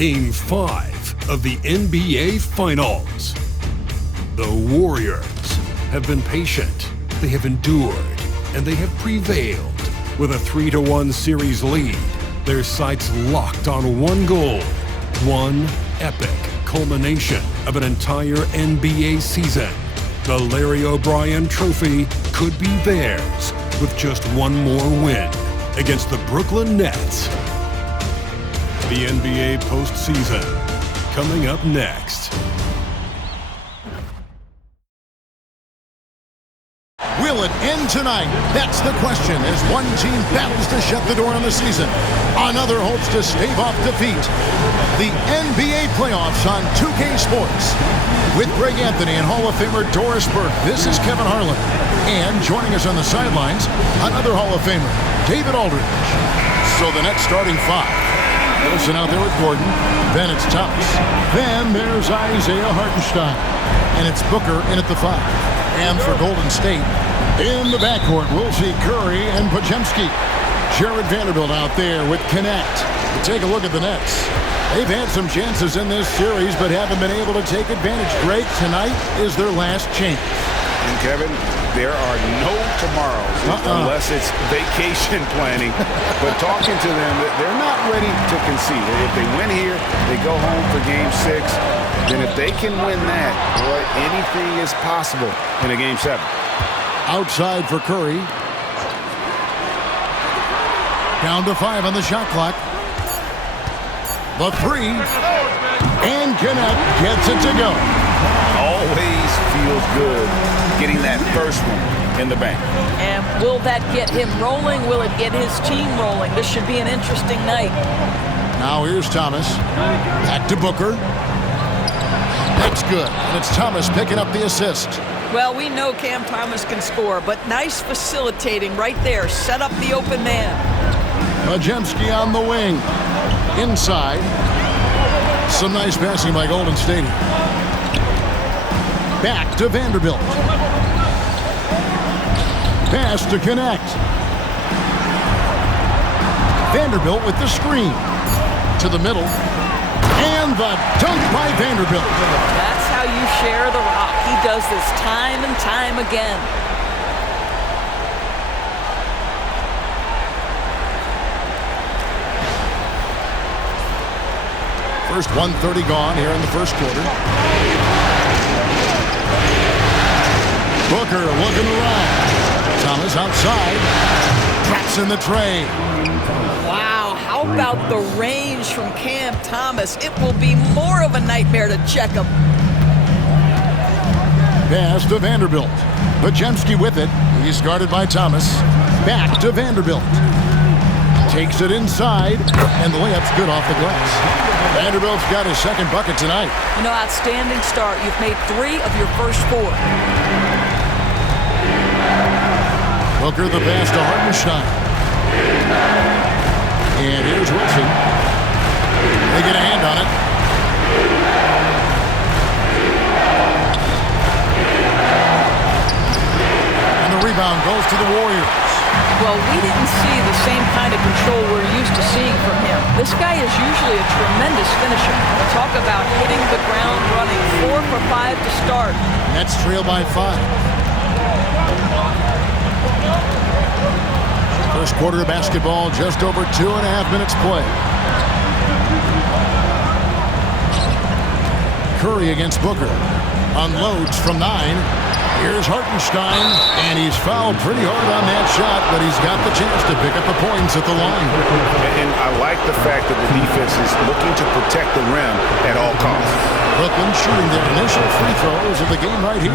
Game 5 of the NBA Finals. The Warriors have been patient, they have endured, and they have prevailed. With a 3-1 series lead, their sights locked on one goal, one epic culmination of an entire NBA season. The Larry O'Brien Trophy could be theirs with just one more win against the Brooklyn Nets. The NBA postseason coming up next. Will it end tonight? That's the question as one team battles to shut the door on the season. Another hopes to stave off defeat. The NBA playoffs on 2K Sports. With Greg Anthony and Hall of Famer Doris Burke, this is Kevin Harlan. And joining us on the sidelines, another Hall of Famer, David Aldridge. So the next starting five. Wilson out there with Gordon. Then it's Thomas. Then there's Isaiah Hartenstein. And it's Booker in at the 5. And for Golden State, in the backcourt, we'll see Curry and Podziemski. Jared Vanderbilt out there with Connect. Take a look at the Nets. They've had some chances in this series, but haven't been able to take advantage. Greg, tonight is their last chance. And Kevin, there are no tomorrows unless it's vacation planning. But talking to them, they're not ready to concede. If they win here, they go home for Game 6. Then if they can win that, boy, anything is possible in a Game 7. Outside for Curry. Down to 5 on the shot clock. The 3. And Connect gets it to go. Always feels good getting that first one in the bank. And will that get him rolling? Will it get his team rolling? This should be an interesting night. Now here's Thomas. Back to Booker. That's good. And it's Thomas picking up the assist. Well, we know Cam Thomas can score, but nice facilitating right there. Set up the open man. Podziemski on the wing. Inside. Some nice passing by Golden State. Back to Vanderbilt. Pass to Connect. Vanderbilt with the screen. To the middle. And the dunk by Vanderbilt. That's how you share the rock. He does this time and time again. First 1:30 gone here in the first quarter. Booker looking around. Thomas outside. Traps in the tray. Wow, how about the range from Cam Thomas? It will be more of a nightmare to check him. Pass to Vanderbilt. Podziemski with it. He's guarded by Thomas. Back to Vanderbilt. Takes it inside, and the layup's good off the glass. Vanderbilt's got his second bucket tonight. You know, outstanding start. You've made 3 of your first 4. Booker the pass to Hartenstein. And here's Wilson. They get a hand on it. And the rebound goes to the Warriors. Well, we didn't see the same kind of control we're used to seeing from him. This guy is usually a tremendous finisher. Talk about hitting the ground running. 4 for 5 to start. Nets trail by 5. First quarter of basketball, just over 2.5 minutes play. Curry against Booker. Unloads from 9. Here's Hartenstein, and he's fouled pretty hard on that shot, but he's got the chance to pick up the points at the line. And I like the fact that the defense is looking to protect the rim at all costs. Brooklyn shooting their initial free throws of the game right here.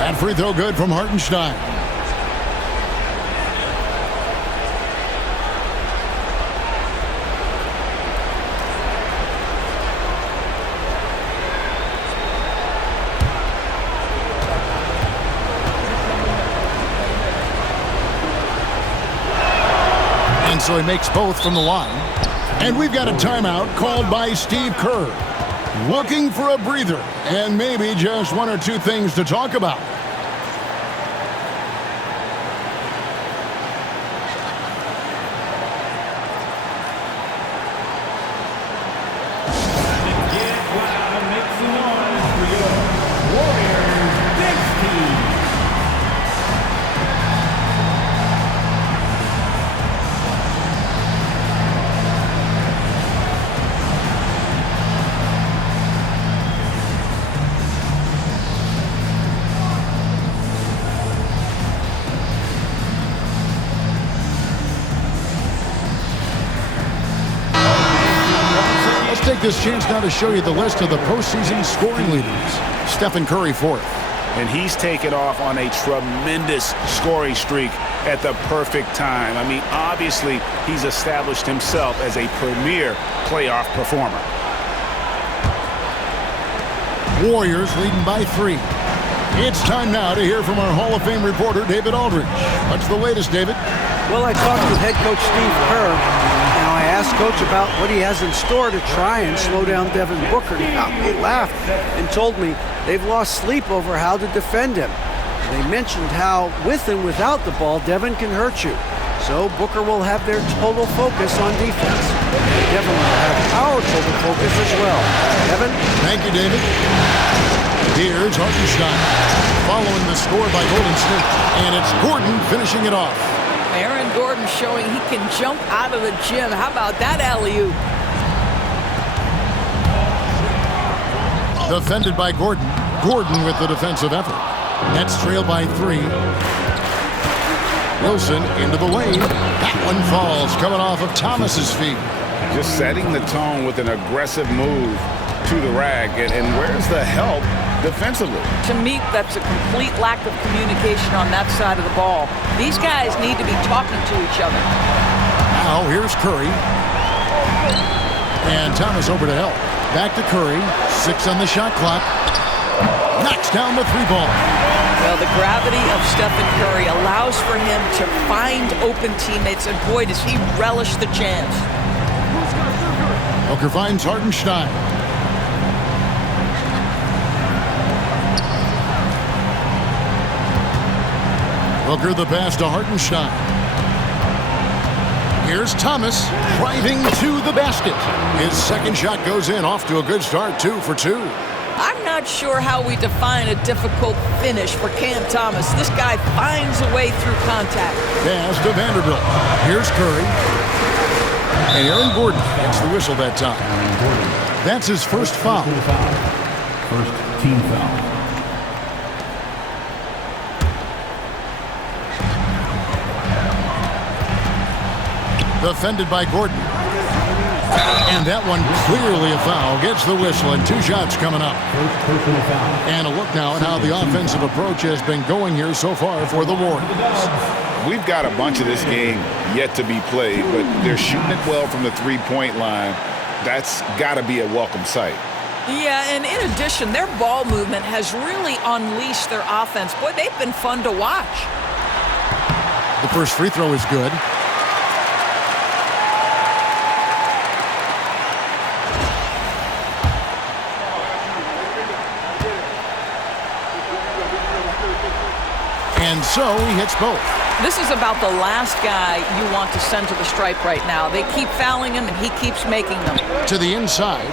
That free throw good from Hartenstein. So he makes both from the line. And we've got a timeout called by Steve Kerr. Looking for a breather and maybe just 1 or 2 things to talk about. this chance now to show you the list of the postseason scoring leaders. Stephen Curry fourth. And he's taken off on a tremendous scoring streak at the perfect time. I mean, obviously, he's established himself as a premier playoff performer. Warriors leading by 3. It's time now to hear from our Hall of Fame reporter, David Aldridge. What's the latest, David? Well, I talked with head coach Steve Kerr. Now, I asked Coach about what he has in store to try and slow down Devin Booker. He laughed and told me they've lost sleep over how to defend him. They mentioned how, with and without the ball, Devin can hurt you. So Booker will have their total focus on defense. Devin will have our total focus as well. Devin? Thank you, David. Here's Hartenstein, following the score by Golden State. And it's Gordon finishing it off. Aaron Gordon showing he can jump out of the gym. How about that alley-oop? Defended by Gordon. Gordon with the defensive effort. Nets trail by 3. Wilson into the lane. That one falls, coming off of Thomas's feet. Just setting the tone with an aggressive move to the rack. And where's the help defensively? To me, that's a complete lack of communication on that side of the ball. These guys need to be talking to each other. Now here's Curry. And Thomas over to help. Back to Curry. 6 on the shot clock. Knocks down the 3-ball. Well, the gravity of Stephen Curry allows for him to find open teammates, and boy, does he relish the chance. Booker finds Hartenstein. Booker the pass to Hartenstein. Here's Thomas driving to the basket. His second shot goes in, off to a good start, 2 for 2. I'm not sure how we define a difficult finish for Cam Thomas. This guy finds a way through contact. Pass to Vanderbilt. Here's Curry. And Aaron Gordon gets the whistle that time. That's his first foul. First team foul. Defended by Gordon. And that one clearly a foul. Gets the whistle, and 2 shots coming up. And a look now at how the offensive approach has been going here so far for the Warriors. We've got a bunch of this game yet to be played, but they're shooting it well from the 3-point line. That's got to be a welcome sight. Yeah, and in addition, their ball movement has really unleashed their offense. Boy, they've been fun to watch. The first free throw is good. And so he hits both. This is about the last guy you want to send to the stripe right now. They keep fouling him, and he keeps making them. To the inside.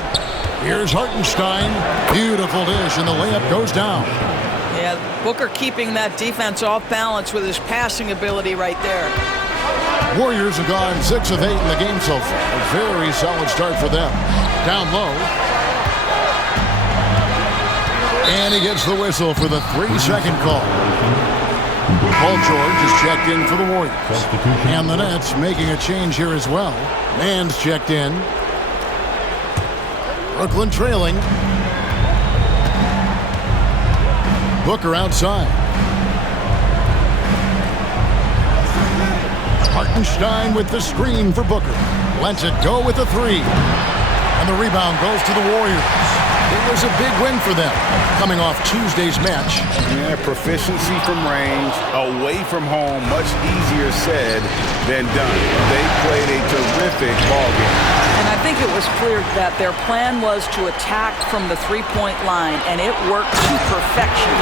Here's Hartenstein. Beautiful dish, and the layup goes down. Yeah, Booker keeping that defense off balance with his passing ability right there. Warriors have gone 6 of 8 in the game so far. A very solid start for them. Down low. And he gets the whistle for the 3-second call. Paul George is checked in for the Warriors. And the Nets making a change here as well. Mann's checked in. Brooklyn trailing. Booker outside. Hartenstein with the screen for Booker. Lets it go with the 3. And the rebound goes to the Warriors. It was a big win for them, coming off Tuesday's match. Yeah, proficiency from range, away from home, much easier said than done. They played a terrific ball game. And I think it was clear that their plan was to attack from the 3-point line, and it worked to perfection.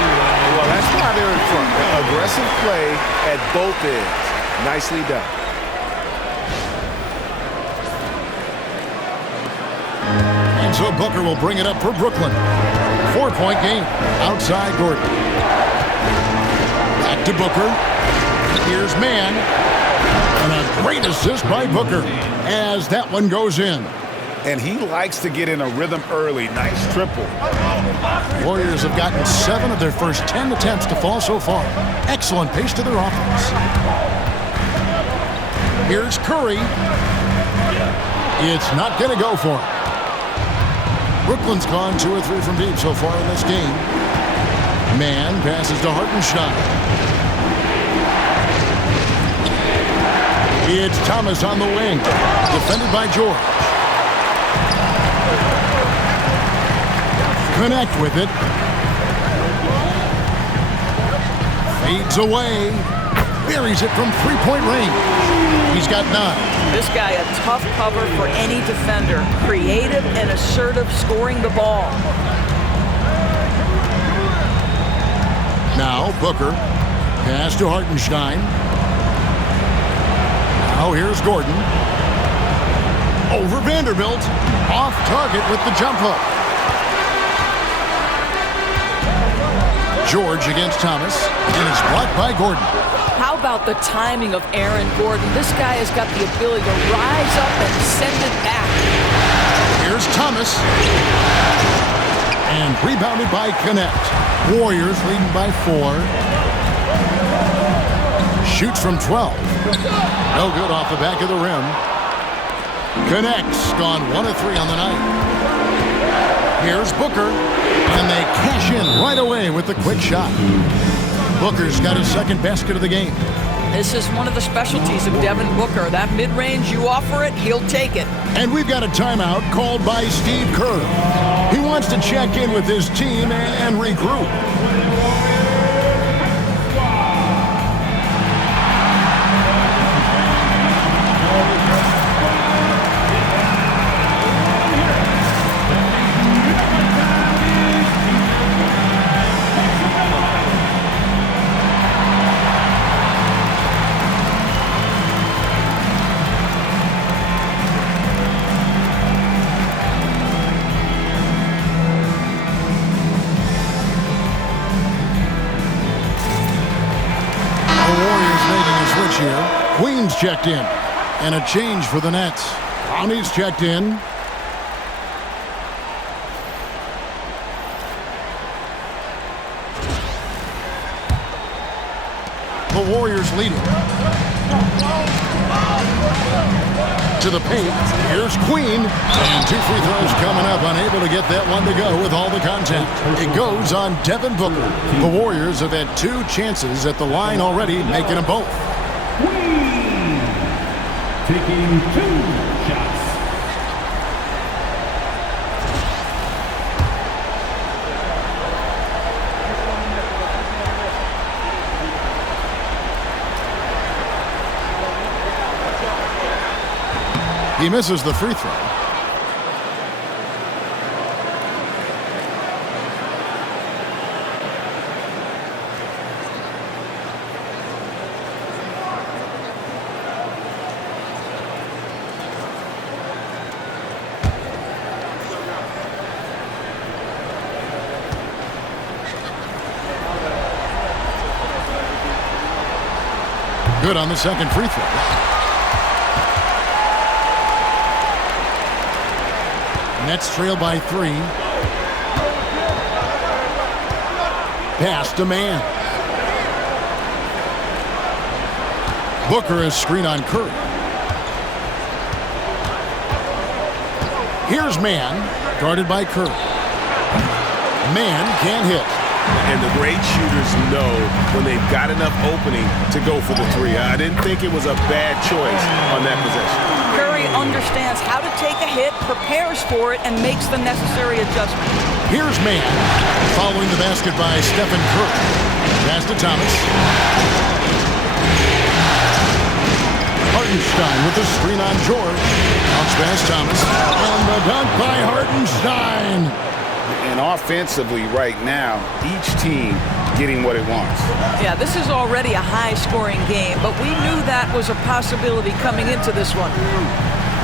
Well, that's why they're in front. Aggressive play at both ends. Nicely done. And so Booker will bring it up for Brooklyn. 4-point game. Outside Gordon. Back to Booker. Here's Mann. And a great assist by Booker as that one goes in. And he likes to get in a rhythm early. Nice triple. Warriors have gotten 7 of their first 10 attempts to fall so far. Excellent pace to their offense. Here's Curry. It's not going to go for him. Brooklyn's gone 2 or 3 from deep so far in this game. Mann passes to Hartenstein. It's Thomas on the wing. Defended by George. Connect with it. Fades away. Buries it from 3-point range. He's got 9. This guy a tough cover for any defender. Creative and assertive scoring the ball. Now Booker. Pass to Hartenstein. Now here's Gordon. Over Vanderbilt. Off target with the jump hook. George against Thomas. And it's blocked by Gordon. How about the timing of Aaron Gordon? This guy has got the ability to rise up and send it back. Here's Thomas. And rebounded by Connect. Warriors leading by 4. Shoots from 12. No good off the back of the rim. Connect's gone 1 of 3 on the night. Here's Booker. And they cash in right away with the quick shot. Booker's got his second basket of the game. This is one of the specialties of Devin Booker. That mid-range, you offer it, he'll take it. And we've got a timeout called by Steve Kerr. He wants to check in with his team and regroup. Queens checked in. And a change for the Nets. Brownies checked in. The Warriors leading. To the paint. Here's Queen. And 2 free throws coming up. Unable to get that one to go with all the contact. It goes on Devin Booker. The Warriors have had 2 chances at the line already, making them both. Taking 2 shots. He misses the free throw. Good on the second free throw. Nets trail by 3. Pass to Mann. Booker is screen on Curry. Here's Mann, guarded by Curry. Mann can't hit. And the great shooters know when they've got enough opening to go for the 3. I didn't think it was a bad choice on that possession. Curry understands how to take a hit, prepares for it, and makes the necessary adjustment. Here's Mann, following the basket by Stephen Curry. Pass to Thomas. Hartenstein with the screen on George. Bounce pass Thomas. And the dunk by Hartenstein. And offensively right now, each team getting what it wants. Yeah, this is already a high-scoring game, but we knew that was a possibility coming into this one.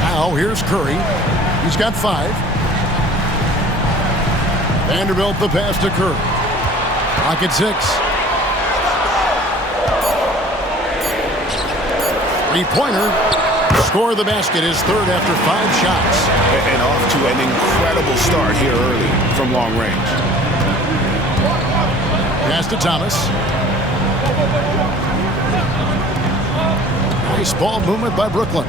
Now here's Curry. He's got 5. Vanderbilt the pass to Curry. Clock at 6. 3-pointer. Score the basket, his 3rd after 5 shots. And off to an incredible start here early from long range. Pass to Thomas. Nice ball movement by Brooklyn.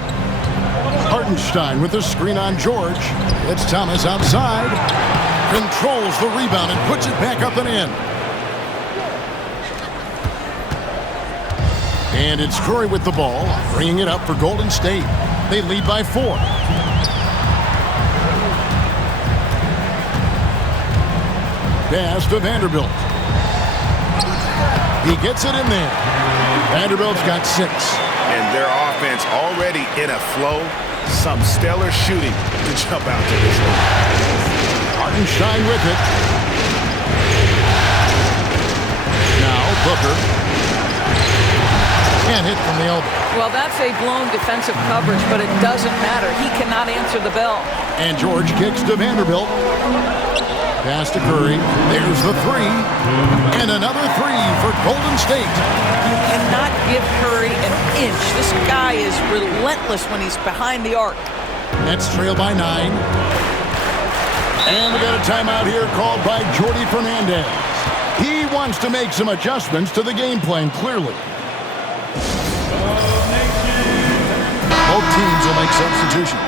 Hartenstein with the screen on George. It's Thomas outside. Controls the rebound and puts it back up and in. And it's Curry with the ball, bringing it up for Golden State. They lead by 4. Pass to Vanderbilt. He gets it in there. Vanderbilt's got 6. And their offense already in a flow. Some stellar shooting to jump out to this one. Hartenstein with it. Now Booker. Can't hit from the elbow. Well, that's a blown defensive coverage, but it doesn't matter. He cannot answer the bell. And George kicks to Vanderbilt. Pass to Curry. There's the 3. And another 3 for Golden State. You cannot give Curry an inch. This guy is relentless when he's behind the arc. Nets trail by 9. And we got a timeout here called by Jordi Fernandez. He wants to make some adjustments to the game plan, clearly. Both teams will make substitutions.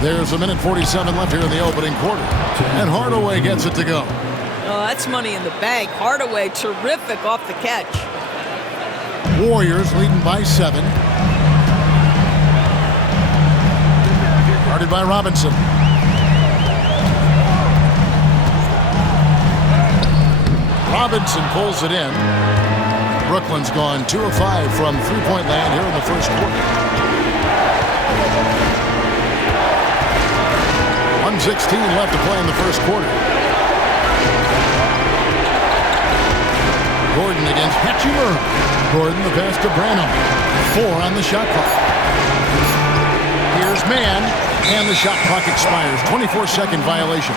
There's 1:47 left here in the opening quarter. And Hardaway gets it to go. Oh, that's money in the bank. Hardaway, terrific off the catch. Warriors leading by 7. Guarded by Robinson. Robinson pulls it in. Brooklyn's gone 2 of 5 from three-point land here in the first quarter. 1:16 left to play in the first quarter. Gordon against Hachimura. Gordon the pass to Branham. 4 on the shot clock. Here's Mann, and the shot clock expires. 24-second violation.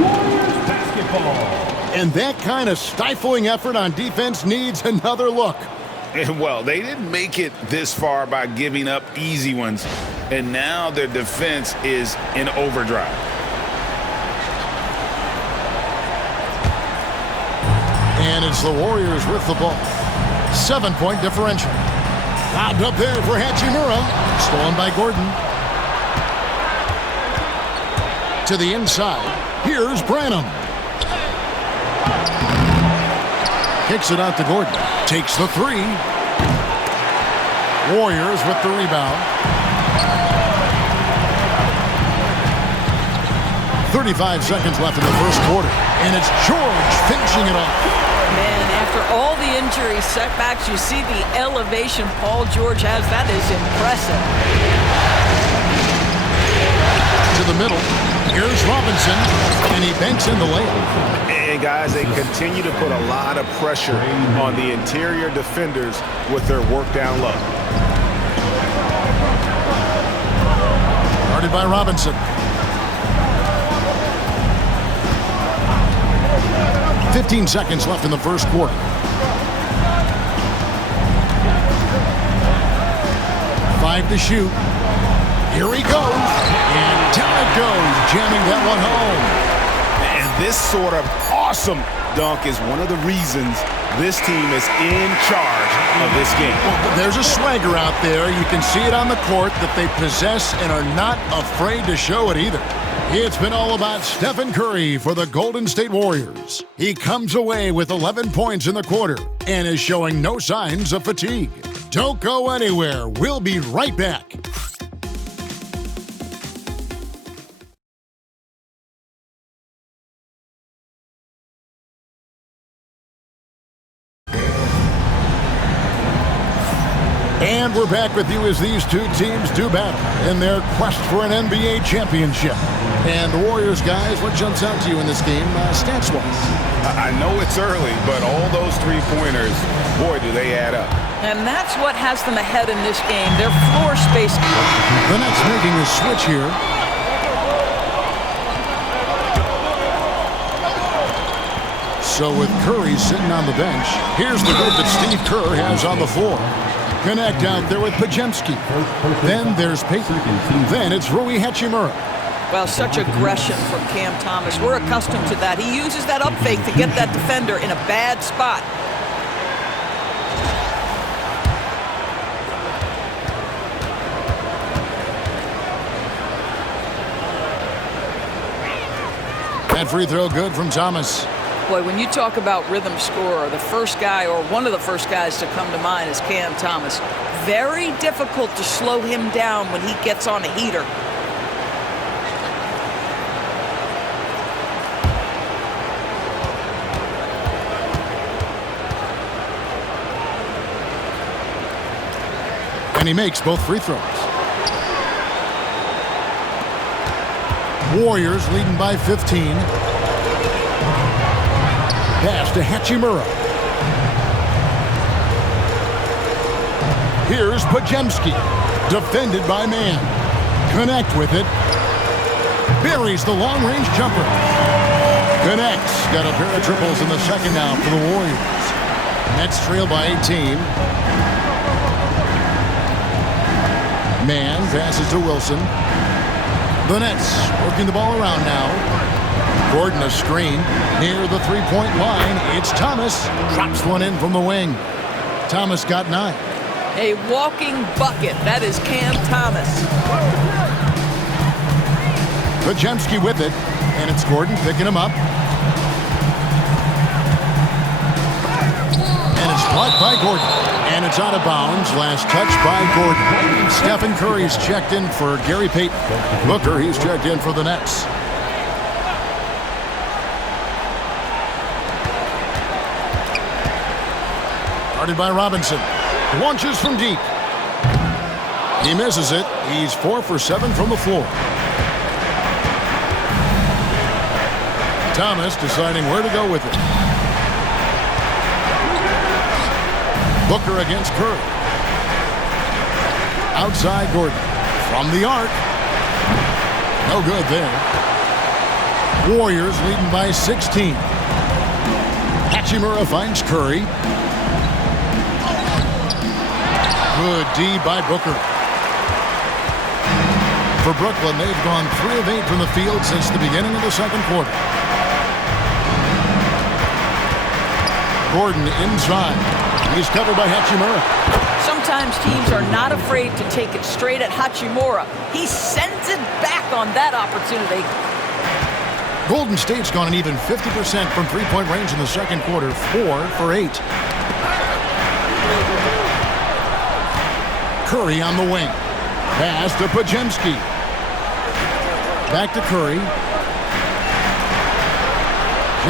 Warriors basketball. And that kind of stifling effort on defense needs another look. And well, they didn't make it this far by giving up easy ones. And now their defense is in overdrive. And it's the Warriors with the ball. 7-point differential. Lobbed up there for Hachimura. Stolen by Gordon. To the inside. Here's Branham. Kicks it out to Gordon. Takes the 3. Warriors with the rebound. 35 seconds left in the first quarter. And it's George finishing it off. Man, after all the injury setbacks, you see the elevation Paul George has. That is impressive. To the middle. Here's Robinson. And he banks in the layup. And guys, they continue to put a lot of pressure on the interior defenders with their work down low. Guarded by Robinson. 15 seconds left in the first quarter. 5 to shoot. Here he goes. And down it goes, jamming that one home. And this sort of awesome dunk is one of the reasons this team is in charge of this game. Well, there's a swagger out there. You can see it on the court that they possess and are not afraid to show it either. It's been all about Stephen Curry for the Golden State Warriors. He comes away with 11 points in the quarter and is showing no signs of fatigue. Don't go anywhere. We'll be right back. And we're back with you as these two teams do battle in their quest for an NBA championship. And the Warriors, guys, what jumps out to you in this game stats-wise? I know it's early, but all those three-pointers, boy, do they add up. And that's what has them ahead in this game, their floor space. The Nets making a switch here. So with Curry sitting on the bench, here's the group that Steve Kerr has on the floor. Connect out there with Podziemski. Then there's Payton. Then it's Rui Hachimura. Well, such aggression from Cam Thomas. We're accustomed to that. He uses that up fake to get that defender in a bad spot. That free throw good from Thomas. Boy, when you talk about rhythm scorer, the first guy or one of the first guys to come to mind is Cam Thomas. Very difficult to slow him down when he gets on a heater. And he makes both free throws. Warriors leading by 15. Pass to Hachimura. Here's Podziemski. Defended by Mann. Connect with it. Buries the long-range jumper. Connects. Got a pair of triples in the second now for the Warriors. Nets trail by 18. Mann passes to Wilson. The Nets working the ball around now. Gordon a screen near the three-point line. It's Thomas. Drops one in from the wing. Thomas got 9. A walking bucket. That is Cam Thomas. Podziemski with it. And it's Gordon picking him up. And it's blocked by Gordon. And it's out of bounds. Last touch by Gordon. Stephen Curry's checked in for Gary Payton. Booker, he's checked in for the Nets. Guarded by Robinson. Launches from deep. He misses it. He's 4 for 7 from the floor. Thomas deciding where to go with it. Booker against Curry. Outside Gordon. From the arc. No good there. Warriors leading by 16. Hachimura finds Curry. Good D by Booker. For Brooklyn, they've gone 3 of 8 from the field since the beginning of the second quarter. Gordon inside. He's covered by Hachimura. Sometimes teams are not afraid to take it straight at Hachimura. He sends it back on that opportunity. Golden State's gone an even 50% from three-point range in the second quarter. 4 for 8. Curry on the wing. Pass to Podziemski. Back to Curry.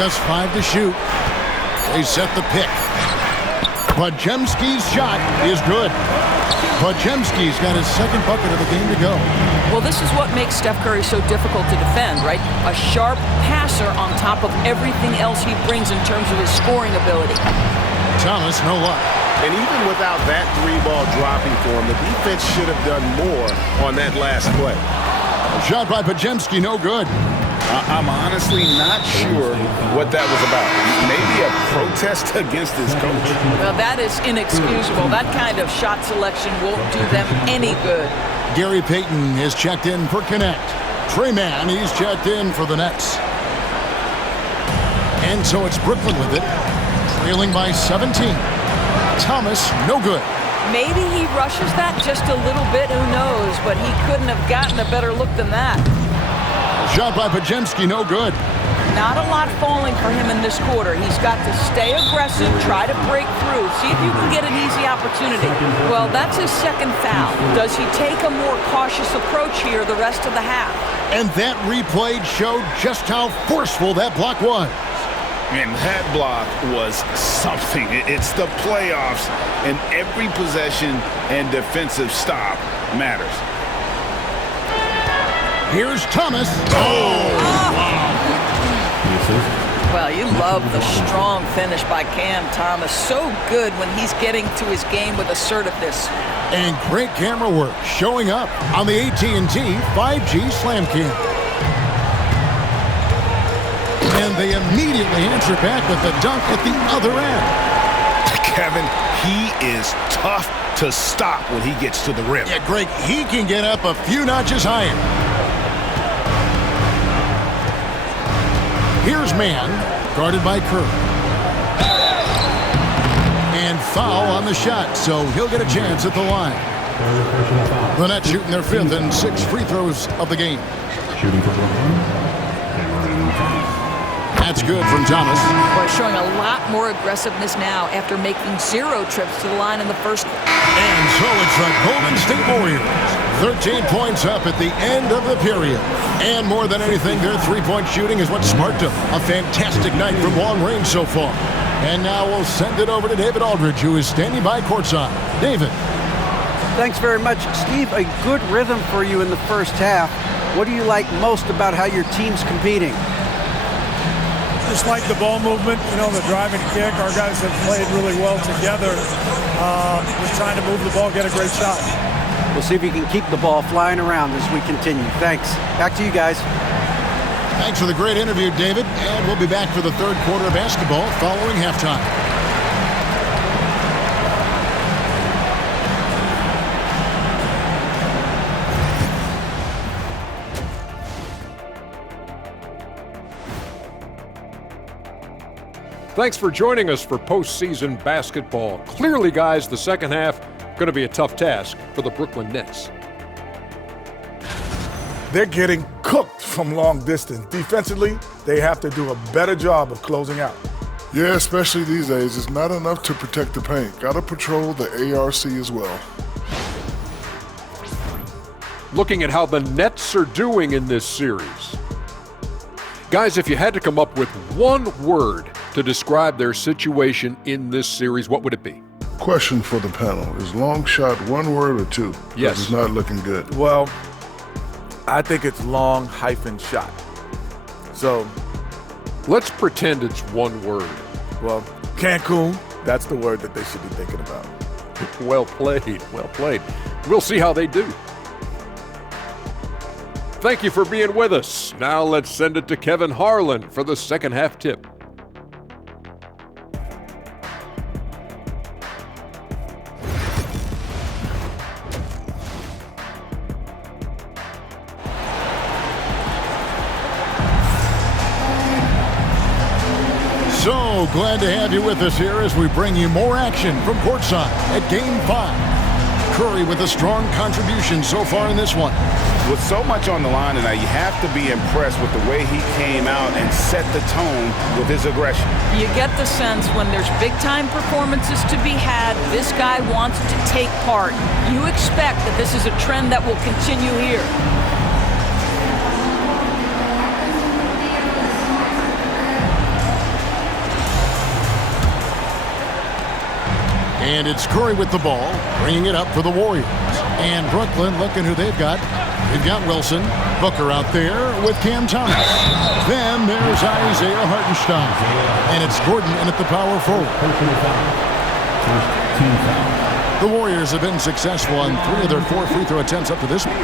Just 5 to shoot. They set the pick. Podziemski's shot is good. Podziemski's got his second bucket of the game to go. Well, this is what makes Steph Curry so difficult to defend, right? A sharp passer on top of everything else he brings in terms of his scoring ability. Thomas, no luck. And even without that 3-ball dropping for him, the defense should have done more on that last play. Shot by Podziemski, no good. I'm honestly not sure what that was about. Maybe a protest against his coach. Well, that is inexcusable. That kind of shot selection won't do them any good. Gary Payton is checked in for Connect. Trey Mann, he's checked in for the Nets. And so it's Brooklyn with it, trailing by 17. Thomas, no good. Maybe he rushes that just a little bit, who knows, but he couldn't have gotten a better look than that. Shot by Podziemski, no good. Not a lot falling for him in this quarter. He's got to stay aggressive, try to break through, see if you can get an easy opportunity. Well, that's his second foul. Does he take a more cautious approach here the rest of the half? And that replay showed just how forceful that block was. And that block was something. It's the playoffs, and every possession and defensive stop matters. Here's Thomas. Well, you love the strong finish by Cam Thomas. So good when he's getting to his game with assertiveness. And great camera work showing up on the AT&T 5G Slam Cam. And they immediately answer back with the dunk at the other end. Kevin, he is tough to stop when he gets to the rim. Yeah, Greg, he can get up a few notches higher. Here's man, guarded by Kerr. And foul on the shot, so he'll get a chance at the line. The Nets shooting their 5th and 6th free throws of the game. Shooting for Brooklyn. That's good from Thomas. Boy, showing a lot more aggressiveness now after making 0 trips to the line in the first quarter. And so it's the Golden State Warriors. 13 points up at the end of the period. And more than anything, their three-point shooting is what sparked them. A fantastic night from long range so far. And now we'll send it over to David Aldridge, who is standing by courtside. David. Thanks very much, Steve. A good rhythm for you in the first half. What do you like most about how your team's competing? Just like the ball movement, the drive and kick. Our guys have played really well together. Just trying to move the ball, get a great shot. We'll see if you can keep the ball flying around as we continue. Thanks. Back to you guys. Thanks for the great interview, David. And we'll be back for the third quarter of basketball following halftime. Thanks for joining us for postseason basketball. Clearly, guys, the second half going to be a tough task for the Brooklyn Nets. They're getting cooked from long distance. Defensively, they have to do a better job of closing out. Yeah, especially these days. It's not enough to protect the paint. Got to patrol the ARC as well. Looking at how the Nets are doing in this series. Guys, if you had to come up with one word to describe their situation in this series, what would it be? Question for the panel. Is long shot one word or two? Yes. It's not looking good. Well, I think it's long hyphen shot. So, let's pretend it's one word. Well, Cancun, that's the word that they should be thinking about. Well played, well played. We'll see how they do. Thank you for being with us. Now let's send it to Kevin Harlan for the second half tip. So glad to have you with us here as we bring you more action from courtside at Game 5. Curry with a strong contribution so far in this one. With so much on the line tonight, you have to be impressed with the way he came out and set the tone with his aggression. You get the sense when there's big-time performances to be had, this guy wants to take part. You expect that this is a trend that will continue here. And it's Curry with the ball, bringing it up for the Warriors. And Brooklyn, looking who they've got. They've got Wilson, Booker out there with Cam Thomas. Then there's Isaiah Hartenstein. And it's Gordon in at the power forward. The Warriors have been successful on 3 of their 4 free throw attempts up to this point.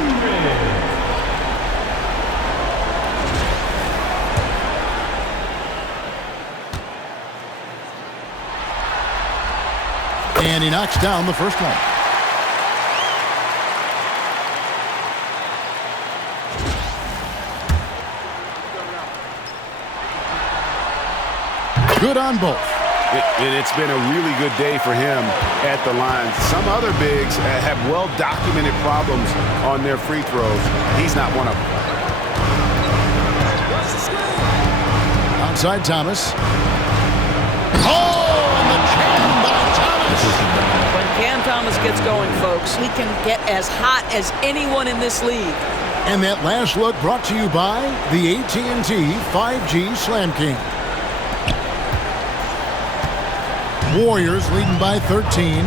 And he knocks down the first one. Good on both. It's been a really good day for him at the line. Some other bigs have well-documented problems on their free throws. He's not one of them. Outside Thomas. Oh, and the jam by Thomas. When Cam Thomas gets going, folks, he can get as hot as anyone in this league. And that last look brought to you by the AT&T 5G Slam King. Warriors leading by 13.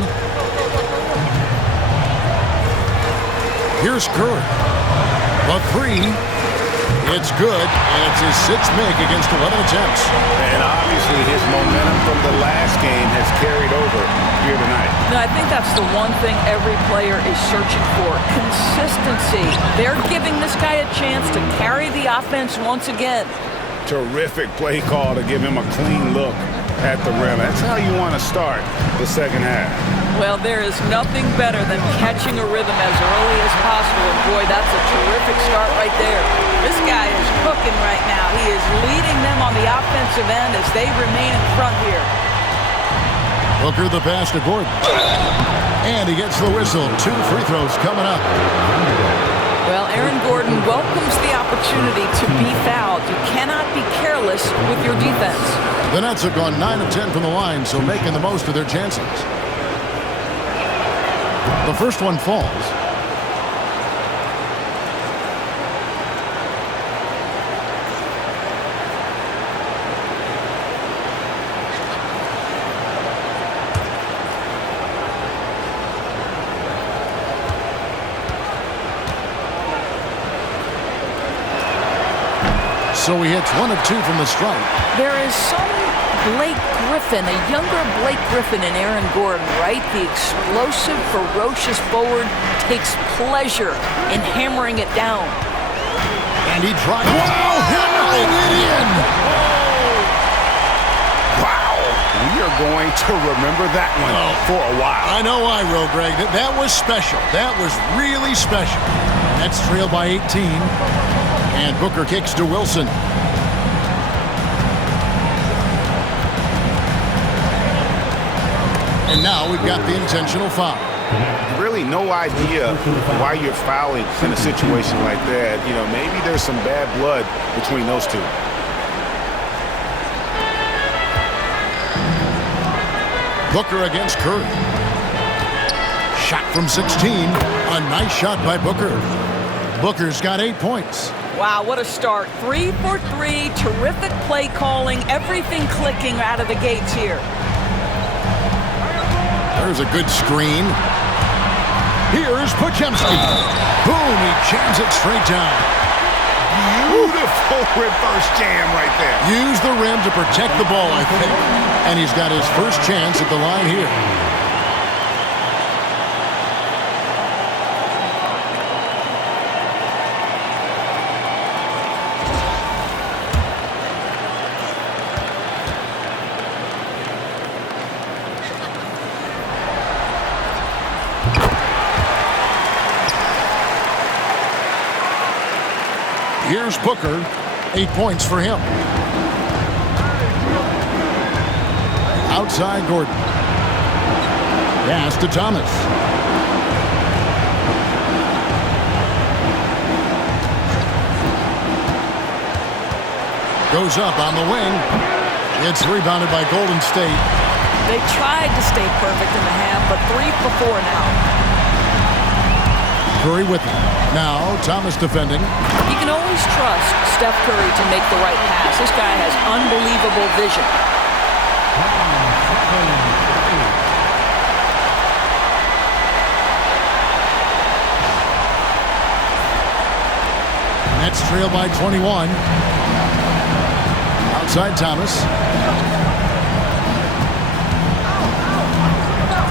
Here's Curry. The three. It's good, and it's his 6th make against 11 attempts. And obviously his momentum from the last game has carried over here tonight. No, I think that's the one thing every player is searching for, consistency. They're giving this guy a chance to carry the offense once again. Terrific play call to give him a clean look. at the rim. That's how you want to start the second half. Well, there is nothing better than catching a rhythm as early as possible. And boy, that's a terrific start right there. This guy is cooking right now. He is leading them on the offensive end as they remain in front here. Booker the pass to Gordon. And he gets the whistle. 2 free throws coming up. Well, Aaron Gordon welcomes the opportunity to be fouled. You cannot be careless with your defense. The Nets have gone 9 of 10 from the line, so making the most of their chances. The first one falls. So he hits 1 of 2 from the stripe. There is some Blake Griffin, a younger Blake Griffin in Aaron Gordon, right? The explosive, ferocious forward takes pleasure in hammering it down. And he tries. Wow! Hammering it in! Wow! We are going to remember that one for a while. I know I will, Greg. That was special. That was really special. Nets trailed by 18. And Booker kicks to Wilson. And now we've got the intentional foul. Really no idea why you're fouling in a situation like that. You know, maybe there's some bad blood between those two. Booker against Curry. Shot from 16. A nice shot by Booker. Booker's got 8 points. Wow, what a start. 3 for 3. Terrific play calling. Everything clicking out of the gates here. There's a good screen. Here's Podziemski. Boom, he jams it straight down. Beautiful reverse jam right there. Use the rim to protect the ball, I think. And he's got his first chance at the line here. Here's Booker. 8 points for him. Outside Gordon. Pass to Thomas. Goes up on the wing. It's rebounded by Golden State. They tried to stay perfect in the half, but 3 for 4 now. Curry with him. Now Thomas defending. You can always trust Steph Curry to make the right pass. This guy has unbelievable vision. Nets trail by 21. Outside Thomas.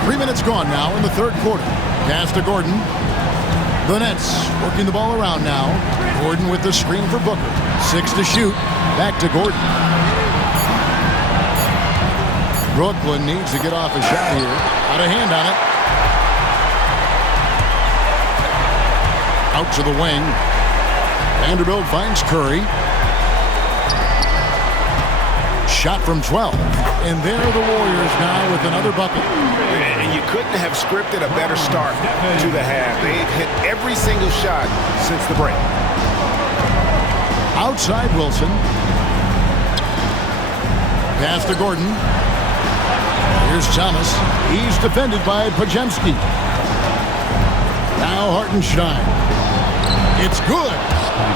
3 minutes gone now in the third quarter. Pass to Gordon. The Nets working the ball around now. Gordon with the screen for Booker. 6 to shoot. Back to Gordon. Brooklyn needs to get off a shot here. Out of hand on it. Out to the wing. Vanderbilt finds Curry. Shot from 12. And there are the Warriors now with another bucket. And you couldn't have scripted a better start to the half. They've hit every single shot since the break. Outside Wilson. Pass to Gordon. Here's Thomas. He's defended by Podziemski. Now Hartenstein. It's good.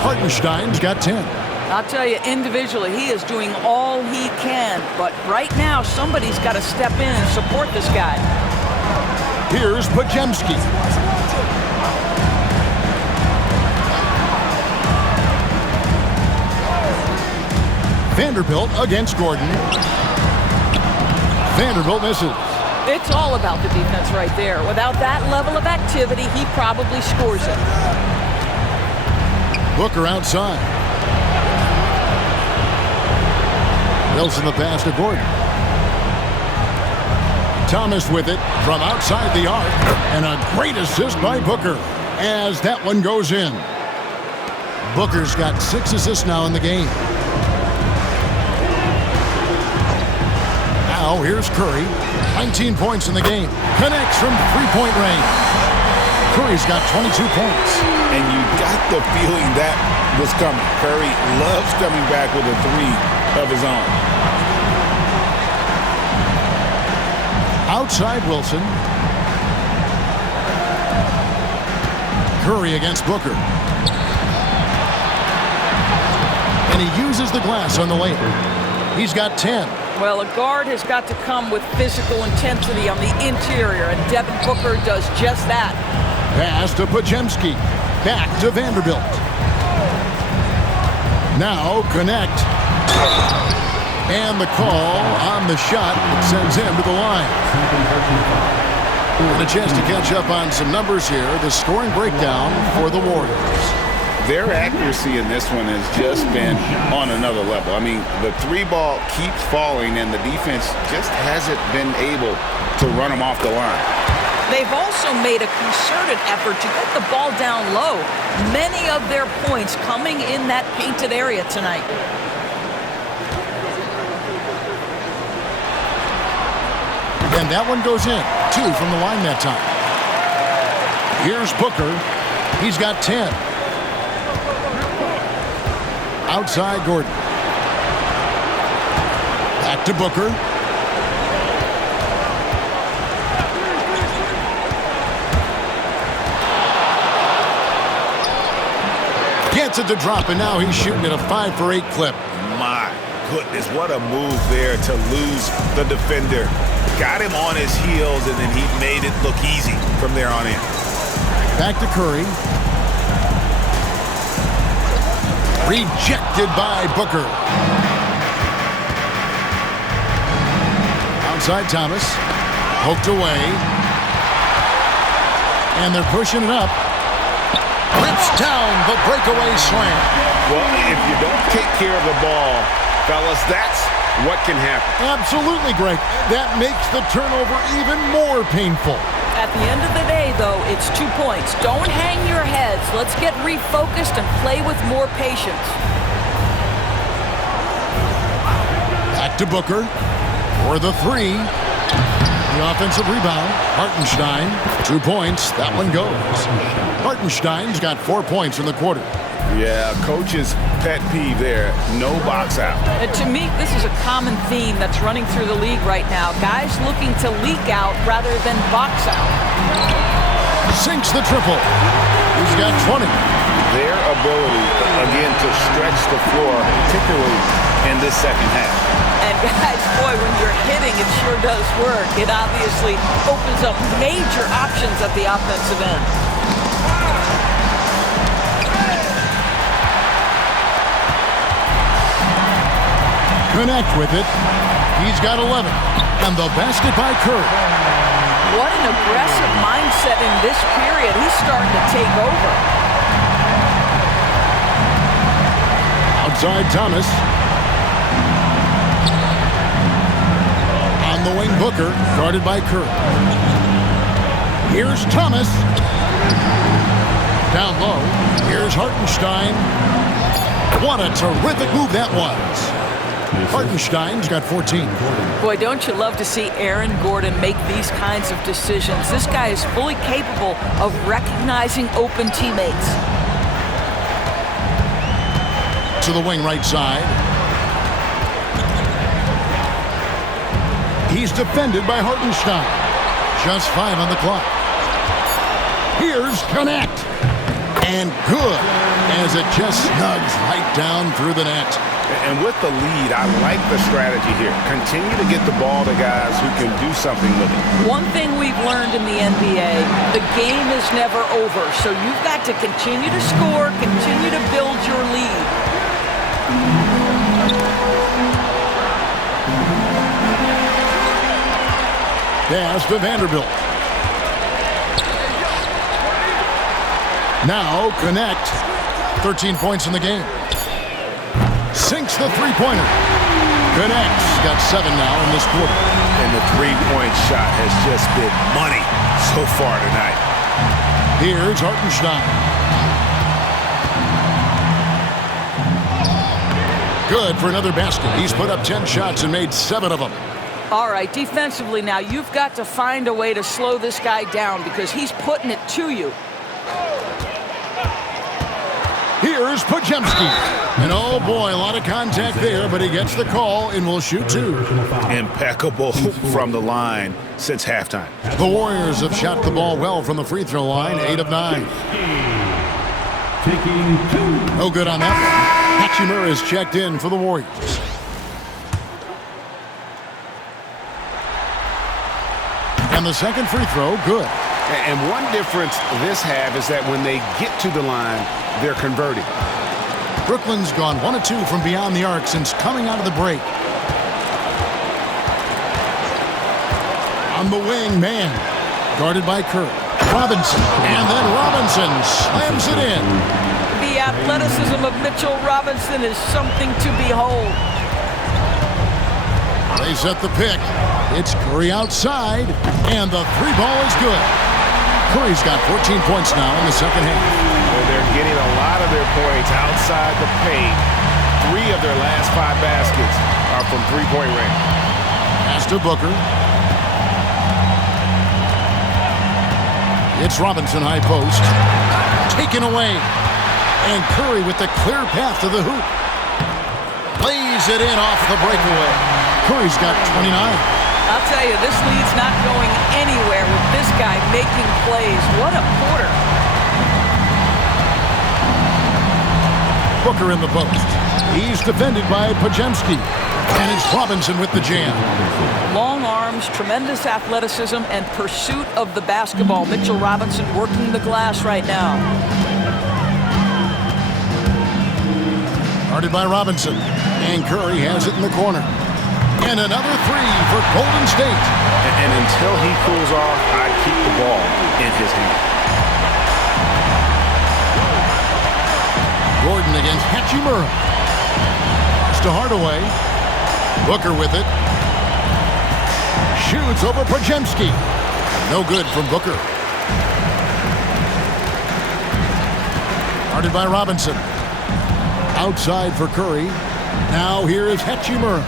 Hartenstein's got 10. I'll tell you, individually, he is doing all he can. But right now, somebody's got to step in and support this guy. Here's Podziemski. Vanderbilt against Gordon. Vanderbilt misses. It's all about the defense right there. Without that level of activity, he probably scores it. Booker outside. Wilson the pass to Gordon. Thomas with it from outside the arc. And a great assist by Booker as that one goes in. Booker's got 6 assists now in the game. Now here's Curry. 19 points in the game. Connects from three-point range. Curry's got 22 points. And you got the feeling that was coming. Curry loves coming back with a three of his own. Outside Wilson. Curry against Booker. And he uses the glass on the layup. He's got 10. Well, a guard has got to come with physical intensity on the interior, and Devin Booker does just that. Pass to Podziemski. Back to Vanderbilt. Now connect. And the call on the shot that sends him to the line. And a chance to catch up on some numbers here. The scoring breakdown for the Warriors. Their accuracy in this one has just been on another level. I mean, the three ball keeps falling, and the defense just hasn't been able to run them off the line. They've also made a concerted effort to get the ball down low. Many of their points coming in that painted area tonight. And that one goes in. 2 from the line that time. Here's Booker. He's got 10. Outside Gordon. Back to Booker. Gets it to drop, and now he's shooting at a 5 for 8 clip. My goodness, what a move there to lose the defender. Got him on his heels, and then he made it look easy from there on in. Back to Curry. Rejected by Booker. Outside Thomas. Poked away. And they're pushing it up. Rips down the breakaway slam. Well, if you don't take care of the ball, fellas, that's what can happen. Absolutely, Greg. That makes the turnover even more painful. At the end of the day, though, it's 2 points. Don't hang your heads. Let's get refocused and play with more patience. Back to Booker for the 3. The offensive rebound. Hartenstein, 2 points. That one goes. Hartenstein's got 4 points in the quarter. Yeah, coach's pet peeve there. No box out. And to me, this is a common theme that's running through the league right now. Guys looking to leak out rather than box out. Sinks the triple. He's got 20. Their ability, again, to stretch the floor, particularly in this second half. And guys, boy, when you're hitting, it sure does work. It obviously opens up major options at the offensive end. Connect with it. He's got 11. And the basket by Curry. What an aggressive mindset in this period. He's starting to take over. Outside Thomas. On the wing, Booker, guarded by Curry. Here's Thomas. Down low. Here's Hartenstein. What a terrific move that was. Hartenstein's got 14. Boy, don't you love to see Aaron Gordon make these kinds of decisions. This guy is fully capable of recognizing open teammates. To the wing right side. He's defended by Hartenstein. Just 5 on the clock. Here's Connect. And good, as it just snugs right down through the net. And with the lead, I like the strategy here. Continue to get the ball to guys who can do something with it. One thing we've learned in the NBA, the game is never over. So you've got to continue to score, continue to build your lead. Pass to Vanderbilt. Now Connect. 13 points in the game. Sinks the three-pointer. Connect's got 7 now in this quarter. and the three-point shot has just been money so far tonight. Here's Hartenstein. Good for another basket. He's put up 10 shots and made 7 of them. All right, defensively now, you've got to find a way to slow this guy down because he's putting it to you. Here's Podziemski. And oh boy, a lot of contact there, but he gets the call and will shoot 2. Impeccable from the line since halftime. The Warriors have shot the ball well from the free throw line, 8 of 9. No good on that one. Hachimura is checked in for the Warriors. And the second free throw, good. And one difference this half is that when they get to the line, they're converting. Brooklyn's gone 1 of 2 from beyond the arc since coming out of the break. On the wing, man. Guarded by Curry. Robinson. And then Robinson slams it in. The athleticism of Mitchell Robinson is something to behold. They set the pick. It's Curry outside. And the 3-ball is good. Curry's got 14 points now in the second half. Well, they're getting a lot of their points outside the paint. 3 of their last 5 baskets are from three-point range. Pass to Booker. It's Robinson high post. Taken away. And Curry with the clear path to the hoop. Lays it in off the breakaway. Curry's got 29. I'll tell you, this lead's not going anywhere with this guy making plays. What a quarter. Booker in the post. He's defended by Podziemski. And it's Robinson with the jam. Long arms, tremendous athleticism, and pursuit of the basketball. Mitchell Robinson working the glass right now. Guarded by Robinson. And Curry has it in the corner. And another 3 for Golden State. And until he cools off, I keep the ball in his hand. Gordon against Hachimura. Pass to Hardaway. Booker with it. Shoots over Podziemski. No good from Booker. Guarded by Robinson. Outside for Curry. Now here is Hachimura.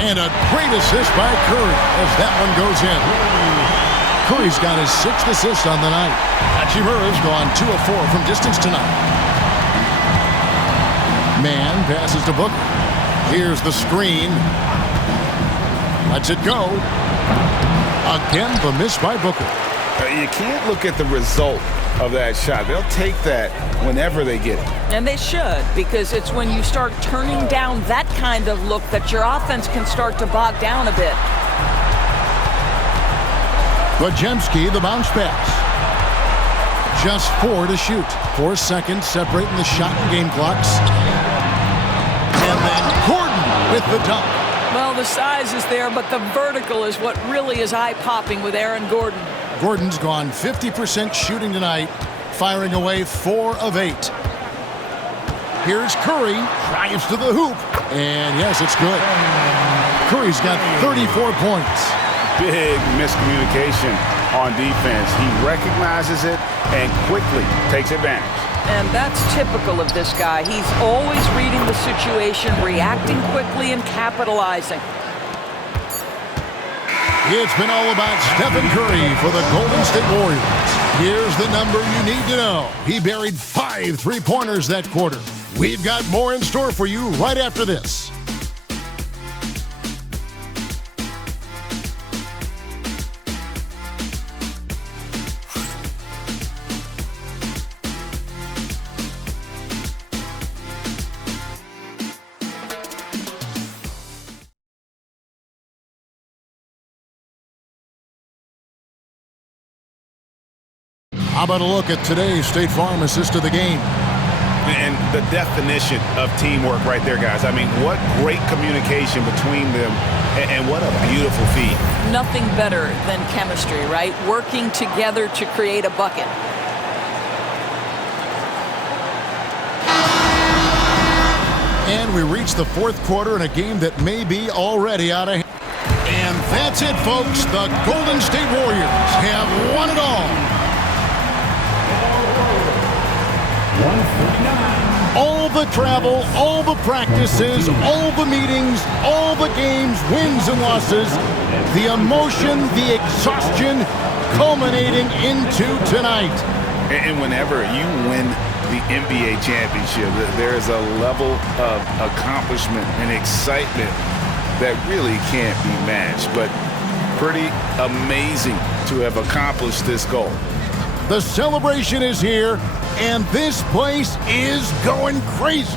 And a great assist by Curry as that one goes in. Curry's got his 6th assist on the night. Hachimura's gone 2 of 4 from distance tonight. Man passes to Booker. Here's the screen. Lets it go. Again, the miss by Booker. You can't look at the result of that shot. They'll take that whenever they get it. And they should, because it's when you start turning down that kind of look that your offense can start to bog down a bit. Podziemski, the bounce pass. Just 4 to shoot. 4 seconds separating the shot and game clocks. And then Gordon with the dunk. Well, the size is there, but the vertical is what really is eye-popping with Aaron Gordon. Gordon's gone 50% shooting tonight, firing away 4 of 8. Here's Curry, drives to the hoop, and yes, it's good. Curry's got 34 points. Big miscommunication on defense. He recognizes it and quickly takes advantage. And that's typical of this guy. He's always reading the situation, reacting quickly, and capitalizing. It's been all about Stephen Curry for the Golden State Warriors. Here's the number you need to know. He buried 5 3-pointers that quarter. We've got more in store for you right after this. How about a look at today's State Farm assist of the game? And the definition of teamwork right there, guys. I mean, what great communication between them, and what a beautiful feat. Nothing better than chemistry, right? Working together to create a bucket. And we reach the 4th quarter in a game that may be already out of hand. And That's it, folks. The Golden State Warriors have won it all. 149. All the travel, all the practices, all the meetings, all the games, wins and losses, the emotion, the exhaustion, culminating into tonight. And whenever you win the NBA championship, there is a level of accomplishment and excitement that really can't be matched. But pretty amazing to have accomplished this goal. The celebration is here, and this place is going crazy.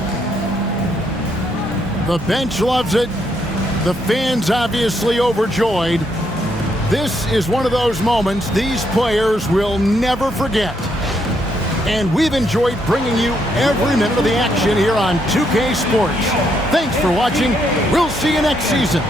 The bench loves it. The fans obviously overjoyed. This is one of those moments these players will never forget. And we've enjoyed bringing you every minute of the action here on 2K Sports. Thanks for watching. We'll see you next season.